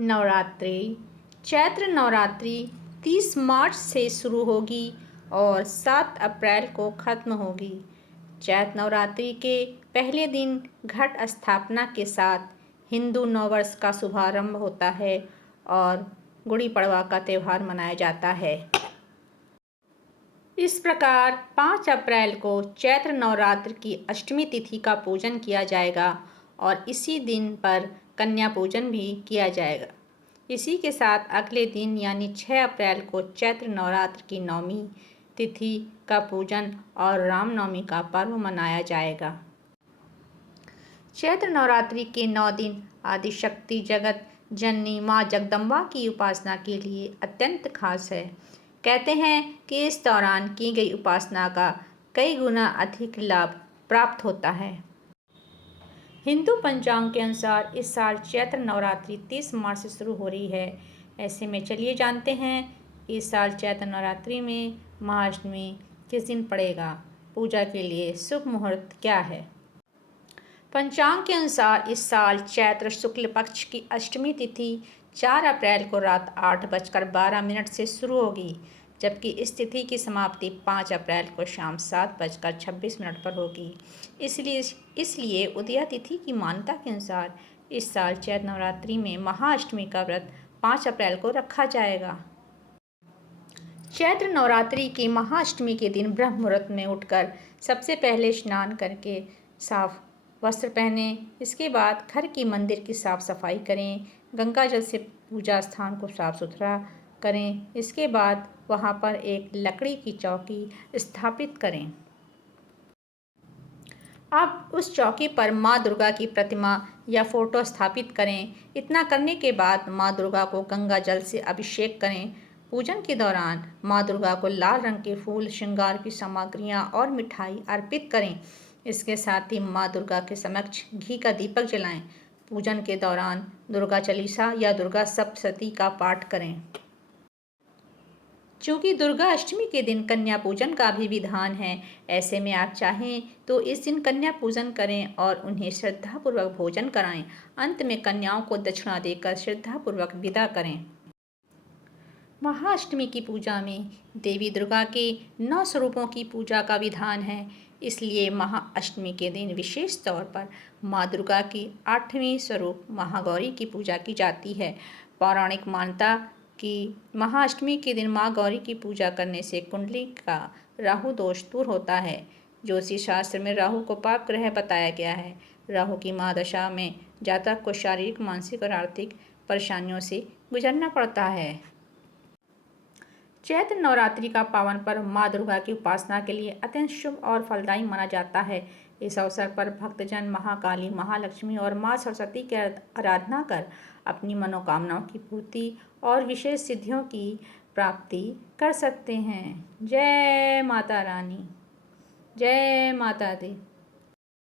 नवरात्रि। चैत्र नवरात्रि 30 मार्च से शुरू होगी और 7 अप्रैल को खत्म होगी। चैत्र नवरात्रि के पहले दिन घट स्थापना के साथ हिंदू नववर्ष का शुभारंभ होता है और गुड़ी पड़वा का त्यौहार मनाया जाता है। इस प्रकार 5 अप्रैल को चैत्र नवरात्र की अष्टमी तिथि का पूजन किया जाएगा और इसी दिन पर कन्या पूजन भी किया जाएगा। इसी के साथ अगले दिन यानी 6 अप्रैल को चैत्र नवरात्र की नवमी तिथि का पूजन और रामनवमी का पर्व मनाया जाएगा। चैत्र नवरात्रि के 9 दिन आदिशक्ति जगत जननी माँ जगदम्बा की उपासना के लिए अत्यंत खास है। कहते हैं कि इस दौरान की गई उपासना का कई गुना अधिक लाभ प्राप्त होता है। हिंदू पंचांग के अनुसार इस साल चैत्र नवरात्रि 30 मार्च से शुरू हो रही है। ऐसे में चलिए जानते हैं कि इस साल चैत्र नवरात्रि में महाअष्टमी किस दिन पड़ेगा। पूजा के लिए शुभ मुहूर्त क्या है। पंचांग के अनुसार इस साल चैत्र शुक्ल पक्ष की अष्टमी तिथि 4 अप्रैल को रात 8:12 से शुरू होगी, जबकि इस तिथि की समाप्ति 5 अप्रैल को शाम 7:26 पर होगी। इसलिए उदया तिथि की मान्यता के अनुसार इस साल चैत्र नवरात्रि में महाअष्टमी का व्रत 5 अप्रैल को रखा जाएगा। चैत्र नवरात्रि की महाअष्टमी के दिन ब्रह्म मुहूर्त में उठकर सबसे पहले स्नान करके साफ वस्त्र पहनें। इसके बाद घर की मंदिर की साफ सफाई करें। गंगा जल से पूजा स्थान को साफ सुथरा करें। इसके बाद वहां पर एक लकड़ी की चौकी स्थापित करें। अब उस चौकी पर माँ दुर्गा की प्रतिमा या फोटो स्थापित करें। इतना करने के बाद माँ दुर्गा को गंगा जल से अभिषेक करें। पूजन के दौरान माँ दुर्गा को लाल रंग के फूल, श्रृंगार की सामग्रियाँ और मिठाई अर्पित करें। इसके साथ ही माँ दुर्गा के समक्ष घी का दीपक जलाएं। पूजन के दौरान दुर्गा चालीसा या दुर्गा सप्तशती का पाठ करें। चूँकि दुर्गा अष्टमी के दिन कन्या पूजन का भी विधान है, ऐसे में आप चाहें तो इस दिन कन्या पूजन करें और उन्हें श्रद्धापूर्वक भोजन कराएं। अंत में कन्याओं को दक्षिणा देकर श्रद्धापूर्वक विदा करें। महाअष्टमी की पूजा में देवी दुर्गा के 9 स्वरूपों की पूजा का विधान है। इसलिए महाअष्टमी के दिन विशेष तौर पर माँ दुर्गा की 8वें स्वरूप महागौरी की पूजा की जाती है। पौराणिक मान्यता कि महाअष्टमी के दिन माँ गौरी की पूजा करने से कुंडली का राहु दोष दूर होता है। ज्योतिष शास्त्र में राहु को पाप ग्रह बताया गया है। राहु की महादशा में जातक को शारीरिक, मानसिक और आर्थिक परेशानियों से गुजरना पड़ता है। चैत्र नवरात्रि का पावन पर्व माँ दुर्गा की उपासना के लिए अत्यंत शुभ और फलदायी माना जाता है। इस अवसर पर भक्तजन महाकाली, महालक्ष्मी और माँ सरस्वती की आराधना कर अपनी मनोकामनाओं की पूर्ति और विशेष सिद्धियों की प्राप्ति कर सकते हैं। जय माता रानी, जय माता दी।